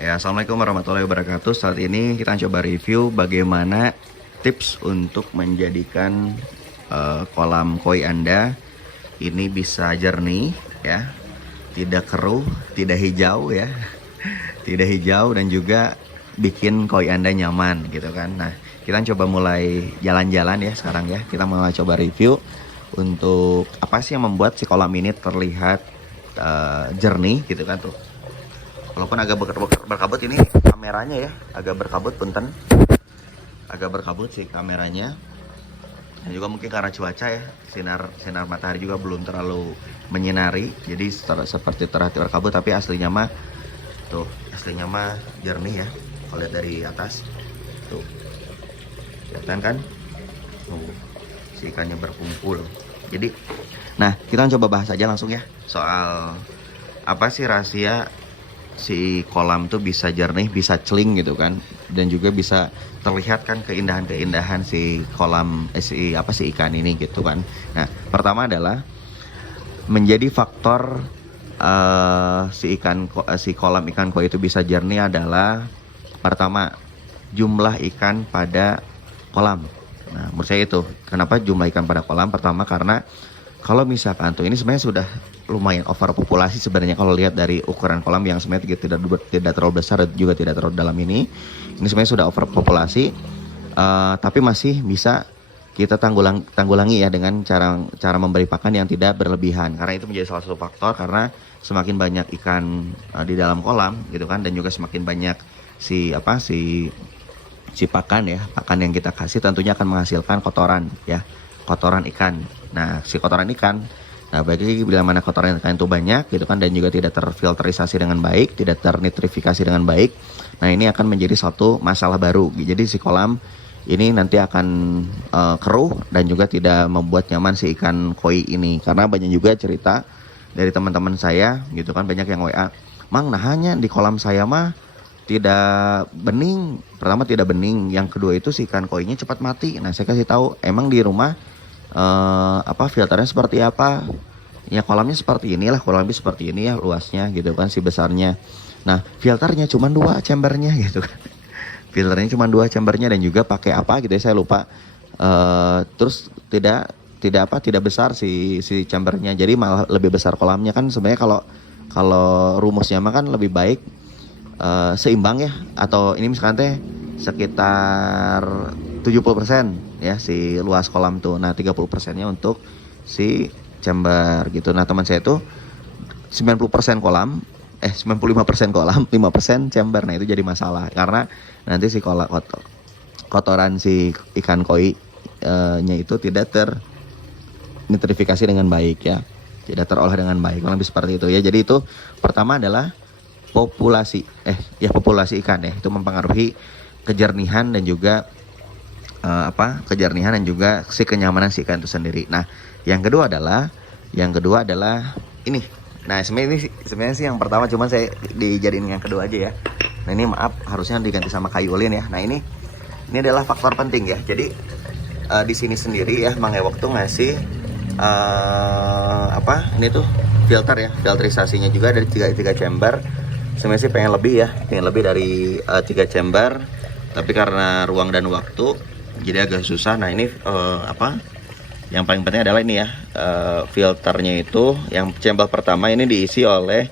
Ya, assalamualaikum warahmatullahi wabarakatuh. Saat ini kita coba review bagaimana tips untuk menjadikan kolam koi Anda ini bisa jernih, ya, tidak keruh, tidak hijau, ya, tidak hijau dan juga bikin koi Anda nyaman, gitu kan. Nah, kita coba mulai jalan-jalan ya sekarang ya. Kita mulai coba review untuk apa sih yang membuat si kolam ini terlihat jernih, gitu kan tuh. Walaupun agak berkabut ini kameranya ya, agak berkabut punten. Agak berkabut sih kameranya. Dan juga mungkin karena cuaca ya, sinar matahari juga belum terlalu menyinari. Jadi seperti terlihat berkabut, tapi aslinya mah tuh, aslinya mah jernih ya. Kalau lihat dari atas tuh. Kelihatan kan? Tuh, si ikannya berkumpul. Jadi, nah, kita coba bahas aja langsung ya soal apa sih rahasia si kolam tuh bisa jernih, bisa celing gitu kan, dan juga bisa terlihat kan keindahan-keindahan si kolam si ikan ini gitu kan. Nah, pertama adalah menjadi faktor si kolam ikan koi itu bisa jernih adalah pertama jumlah ikan pada kolam. Nah, menurut saya itu kenapa jumlah ikan pada kolam, pertama karena kalau misalkan tuh ini sebenarnya sudah lumayan overpopulasi sebenarnya kalau lihat dari ukuran kolam yang sebenarnya tidak terlalu besar dan juga tidak terlalu dalam ini sebenarnya sudah overpopulasi, tapi masih bisa kita tanggulangi ya dengan cara memberi pakan yang tidak berlebihan, karena itu menjadi salah satu faktor. Karena semakin banyak ikan di dalam kolam gitu kan, dan juga semakin banyak si pakan ya, pakan yang kita kasih tentunya akan menghasilkan kotoran ya, kotoran ikan. Nah, si kotoran ikan, nah bagi bila mana kotoran ikan itu banyak gitu kan, dan juga tidak terfilterisasi dengan baik, tidak ternitrifikasi dengan baik, nah ini akan menjadi suatu masalah baru. Jadi si kolam ini nanti akan keruh dan juga tidak membuat nyaman si ikan koi ini. Karena banyak juga cerita dari teman-teman saya gitu kan, banyak yang WA, "Mang, nah hanya di kolam saya mah tidak bening." Pertama tidak bening, yang kedua itu si ikan koinya cepat mati. Nah, saya kasih tahu, emang di rumah filternya seperti apa? Ya kolamnya seperti inilah, kurang lebih seperti ini ya luasnya gitu kan, si besarnya. Nah, filternya cuma 2 chambernya gitu kan. Filternya cuma 2 chambernya, dan juga pakai apa gitu ya, saya lupa. Terus tidak besar si chambernya, jadi malah lebih besar kolamnya kan. Sebenarnya kalau rumusnya mah kan lebih baik seimbang ya, atau ini misalkan teh sekitar 70% ya si luas kolam tuh. Nah, 30%-nya untuk si chamber gitu. Nah, teman saya tuh 90% kolam, 95% kolam, 5% chamber. Nah, itu jadi masalah karena nanti si kotoran si ikan koi nya itu tidak ternitrifikasi dengan baik ya. Tidak terolah dengan baik. Kurang lebih seperti itu ya. Jadi itu pertama adalah populasi ikan ya. Itu mempengaruhi kejernihan dan juga kejernihan dan juga si kenyamanan si ikan itu sendiri. Nah, yang kedua adalah ini. Nah, sebenarnya sih yang pertama, cuma saya dijadiin yang kedua aja ya. Nah, ini maaf harusnya diganti sama kayu ulin ya. Nah, ini adalah faktor penting ya. Jadi di sini sendiri ya Mang Ewok tuh ngasih ini tuh filter ya, filterisasinya juga dari 3 chamber. Sebenarnya sih pengen lebih dari 3 chamber, tapi karena ruang dan waktu jadi agak susah. Nah, ini yang paling penting adalah ini ya, filternya itu yang chamber pertama ini diisi oleh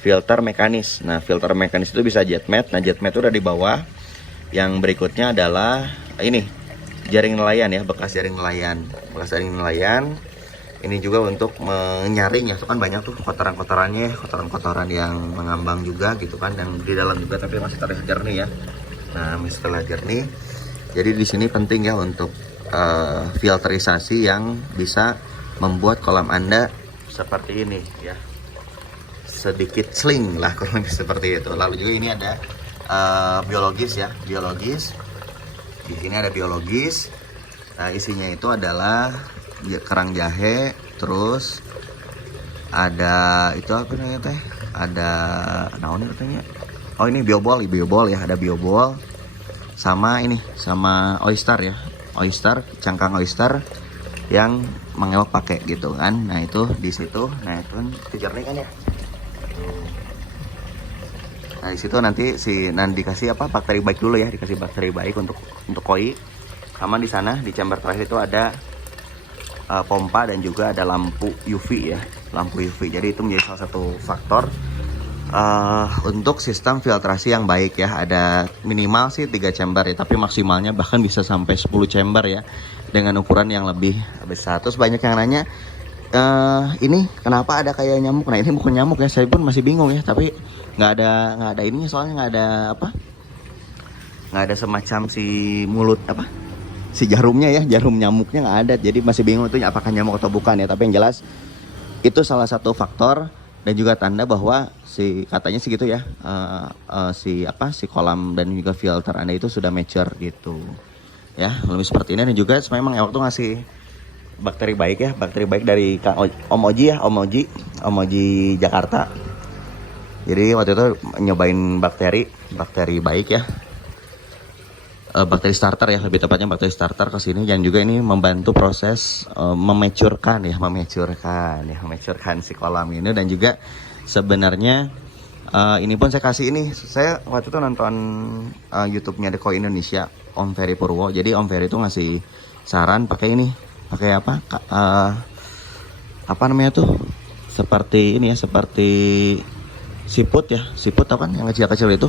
filter mekanis. Nah, filter mekanis itu bisa jetmet. Nah, jetmet itu udah di bawah. Yang berikutnya adalah ini jaring nelayan ya, bekas jaring nelayan. Ini juga untuk menyaring ya, itu kan banyak tuh kotoran-kotorannya, kotoran yang mengambang juga gitu kan, dan di dalam juga tapi masih terlihat jernih ya. Nah, masih terlihat jernih. Jadi di sini penting ya untuk filterisasi yang bisa membuat kolam Anda seperti ini ya, sedikit sling lah kurang lebih seperti itu. Lalu juga ini ada biologis ya, biologis. Di sini ada biologis. Nah, isinya itu adalah kerang jahe, terus ada itu apa namanya teh? Ada naon katanya? Oh, ini biobol ya, ada biobol. Sama oyster ya, cangkang oyster yang Mang Ewok pakai gitu kan. Nah, itu di situ, nah itu kan jernih kan ya. Nah di situ nanti dikasih apa, bakteri baik dulu ya, dikasih bakteri baik untuk koi. Sama di sana di chamber terakhir itu ada pompa dan juga ada lampu UV ya, lampu UV. Jadi itu menjadi salah satu faktor untuk sistem filtrasi yang baik ya. Ada minimal sih 3 chamber ya, tapi maksimalnya bahkan bisa sampai 10 chamber ya, dengan ukuran yang lebih besar. Terus banyak yang nanya, ini kenapa ada kayak nyamuk? Nah ini bukan nyamuk ya, saya pun masih bingung ya. Tapi nggak ada ininya, soalnya nggak ada semacam si mulut apa, si jarumnya ya, jarum nyamuknya nggak ada. Jadi masih bingung itu apakah nyamuk atau bukan ya. Tapi yang jelas itu salah satu faktor dan juga tanda bahwa katanya sih gitu ya, si kolam dan juga filter Anda itu sudah mature gitu ya, lebih seperti ini. Dan juga memang Ewok tuh ngasih bakteri baik ya, bakteri baik dari Om Oji ya, Om Oji Jakarta. Jadi waktu itu nyobain bakteri baik ya, bakteri starter ya, lebih tepatnya bakteri starter ke sini. Dan juga ini membantu proses memecurkan si kolam ini. Dan juga sebenarnya ini pun saya kasih ini, saya waktu itu nonton YouTube-nya The Koi Indonesia, Om Ferry Purwo. Jadi Om Ferry itu ngasih saran pakai apa namanya tuh, seperti ini ya, seperti siput apa yang kecil-kecil itu.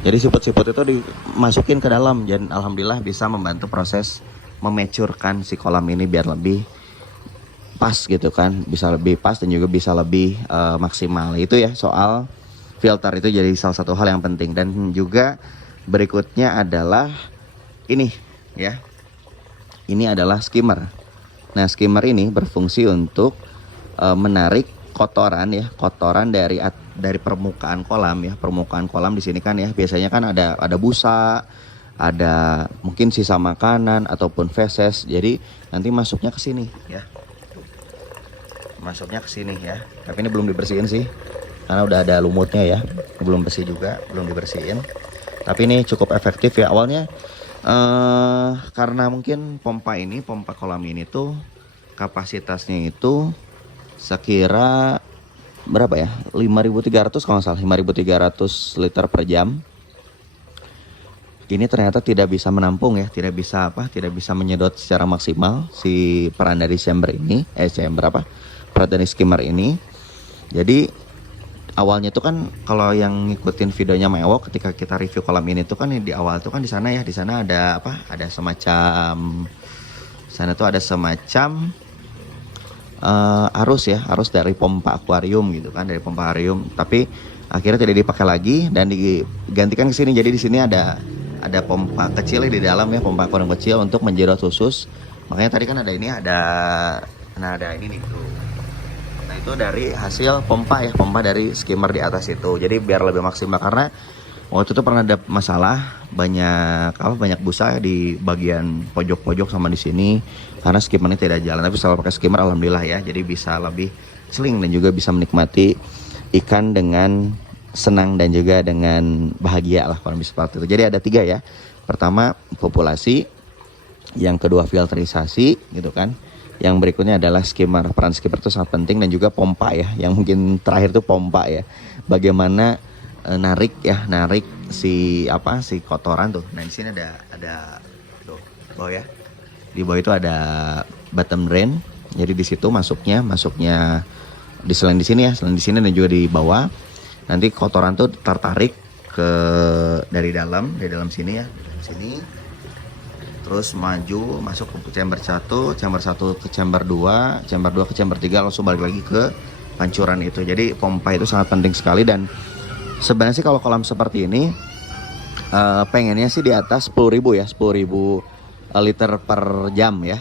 Jadi siput-siput itu dimasukin ke dalam, dan alhamdulillah bisa membantu proses memecurkan si kolam ini biar lebih pas gitu kan, bisa lebih pas dan juga bisa lebih maksimal. Itu ya soal filter, itu jadi salah satu hal yang penting. Dan juga berikutnya adalah ini ya, ini adalah skimmer. Nah skimmer ini berfungsi untuk menarik kotoran dari permukaan kolam ya. Permukaan kolam di sini kan ya, biasanya kan ada busa, ada mungkin sisa makanan ataupun feses. Jadi nanti masuknya ke sini ya. Masuknya ke sini ya. Tapi ini belum dibersihin sih, karena udah ada lumutnya ya. Belum bersih juga, belum dibersihin. Tapi ini cukup efektif ya awalnya. Karena mungkin pompa kolam ini tuh kapasitasnya itu sekira berapa ya, 5.300 kalau nggak salah, 5.300 liter per jam. Ini ternyata tidak bisa menampung ya, tidak bisa menyedot secara maksimal si peran dari peran dari skimmer ini. Jadi awalnya itu kan, kalau yang ngikutin videonya Mewok ketika kita review kolam ini tuh kan, di awal tuh kan di sana ada semacam arus dari pompa akuarium gitu kan, dari pompa akuarium. Tapi akhirnya tidak dipakai lagi dan digantikan ke sini. Jadi di sini ada pompa kecil di dalam ya, pompa akuarium kecil untuk menjedot khusus. Makanya tadi kan ada ini nih tuh. Nah itu dari hasil pompa dari skimmer di atas itu. Jadi biar lebih maksimal, karena waktu itu pernah ada masalah banyak busa di bagian pojok-pojok sama di sini, karena skimmernya tidak jalan. Tapi setelah pakai skimmer alhamdulillah ya, jadi bisa lebih seling dan juga bisa menikmati ikan dengan senang dan juga dengan bahagia lah kalau bisa seperti itu. Jadi ada 3 ya. Pertama populasi, yang kedua filterisasi gitu kan. Yang berikutnya adalah skimmer. Peran skimmer itu sangat penting, dan juga pompa ya. Yang mungkin terakhir itu pompa ya. Bagaimana narik si kotoran tuh. Nah di sini ada tuh bawah ya. Di bawah itu ada bottom drain. Jadi di situ masuknya selain di sini dan juga di bawah. Nanti kotoran tuh tertarik dari dalam sini ya, dari sini. Terus masuk ke chamber 1 ke chamber 2 ke chamber 3, langsung balik lagi ke pancuran itu. Jadi pompa itu sangat penting sekali. Dan sebenarnya sih kalau kolam seperti ini pengennya sih di atas 10.000 ya, 10.000 liter per jam ya,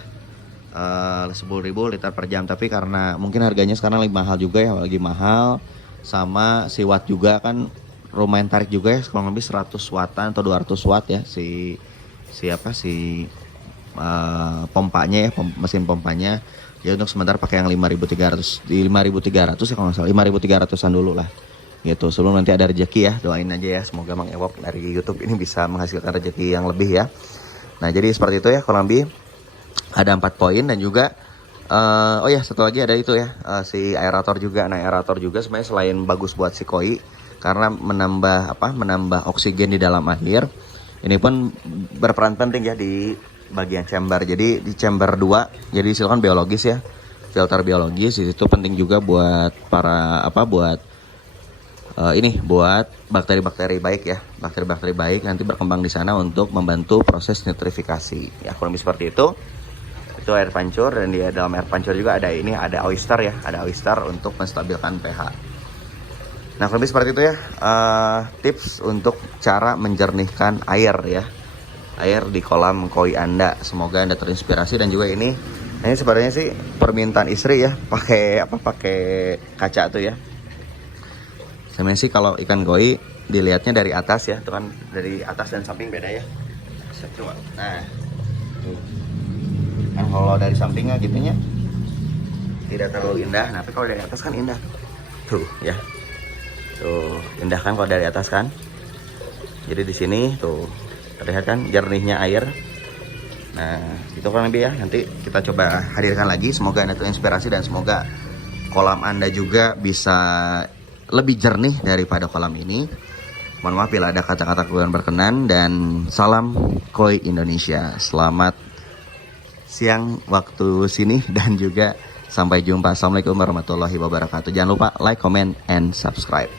10.000 liter per jam. Tapi karena mungkin harganya sekarang lagi mahal juga ya, lagi mahal, sama si watt juga kan lumayan tarik juga ya, kurang lebih 100 wattan atau 200 watt ya pompanya ya, mesin pompanya. Jadi untuk sementara pakai yang 5.300 ya kalau nggak salah, 5.300an dulu lah gitu, sebelum nanti ada rezeki ya. Doain aja ya, semoga Mang Ewok dari YouTube ini bisa menghasilkan rezeki yang lebih ya. Nah jadi seperti itu ya, kurang lebih ada 4 poin. Dan juga satu lagi ada itu ya, si aerator juga. Nah aerator juga sebenarnya selain bagus buat si koi, karena menambah oksigen di dalam air. Ini pun berperan penting ya di bagian chamber. Jadi di chamber 2, jadi silikon biologis ya, filter biologis itu penting juga buat buat bakteri-bakteri baik ya, bakteri-bakteri baik nanti berkembang di sana untuk membantu proses nitrifikasi. Ya kurang lebih seperti itu. Itu air pancur, dan di dalam air pancur juga ada oyster ya, ada oyster untuk menstabilkan pH. Nah kurang lebih seperti itu ya, tips untuk cara menjernihkan air ya, air di kolam koi Anda. Semoga Anda terinspirasi, dan juga ini sebenarnya sih permintaan istri ya, pakai kaca tuh ya. Sebenarnya sih kalau ikan koi dilihatnya dari atas ya, itu kan dari atas dan samping beda ya. Coba. Nah, tuh. Kan kalau dari sampingnya gitunya tidak terlalu indah. Nah, tapi kalau dari atas kan indah. Tuh ya. Tuh, indah kan kalau dari atas kan. Jadi di sini tuh terlihat kan jernihnya air. Nah, itu kurang lebih ya. Nanti kita coba hadirkan lagi. Semoga Anda terinspirasi, dan semoga kolam Anda juga bisa lebih jernih daripada kolam ini. Mohon maaf bila ada kata-kata kurang berkenan, dan salam koi Indonesia. Selamat siang waktu sini, dan juga sampai jumpa. Assalamualaikum warahmatullahi wabarakatuh. Jangan lupa like, comment, and subscribe.